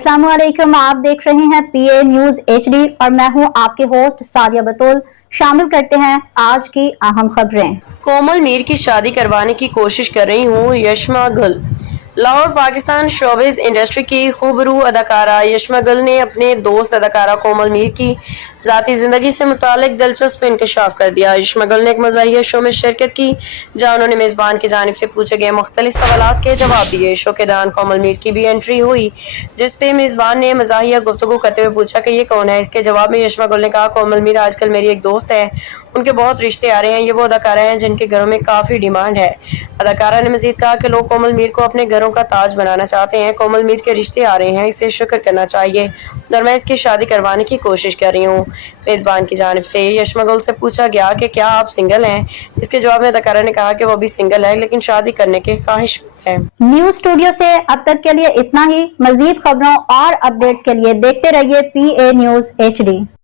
अस्सलाम वालेकुम, आप देख रहे हैं PA न्यूज HD और मैं हूं आपके होस्ट सादिया बतूल। शामिल करते हैं आज की अहम खबरें। कोमल मीर की शादी करवाने की कोशिश कर रही हूँ यशमा गुल। लाहौर पाकिस्तान शोबिज़ इंडस्ट्री की खूबरू अदाकारा यशमा गुल ने अपने दोस्त अदाकारा कोमल मीर की ज़ाती ज़िंदगी से मुतालिक दिलचस्प इंकशाफ कर दिया। यशमा गुल ने एक मज़ाहिया शो में शिरकत की जहाँ उन्होंने मेज़बान की जानिब से पूछे गए मुख्तलिफ सवालात के जवाब दिए। शो के दौरान कोमल मीर की भी एंट्री हुई जिस पे मेज़बान ने मज़ाहिया गुफ्तगू करते हुए पूछा कि ये कौन है। इसके जवाब में यशमा गुल ने कहा, कोमल मीर आजकल मेरी एक दोस्त है, उनके बहुत रिश्ते आ रहे हैं, ये वो अदाकारा हैं जिनके घरों में काफ़ी डिमांड है। अदाकारा ने मज़ीद कहा कि लोग कोमल मीर को अपने घरों का ताज बनाना चाहते हैं। कोमल मीर के रिश्ते आ रहे हैं, इसे शुक्र करना चाहिए और मैं इसकी शादी करवाने की कोशिश कर रही हूँ। मेज़बान की जानिब से यशमा गुल से पूछा गया कि क्या आप सिंगल हैं। इसके जवाब में अदाकारा ने कहा कि वो भी सिंगल है लेकिन शादी करने के ख्वाहिशमंद है। न्यूज स्टूडियो से अब तक के लिए इतना ही। मजीद खबरों और अपडेट्स के लिए देखते रहिए PA न्यूज HD।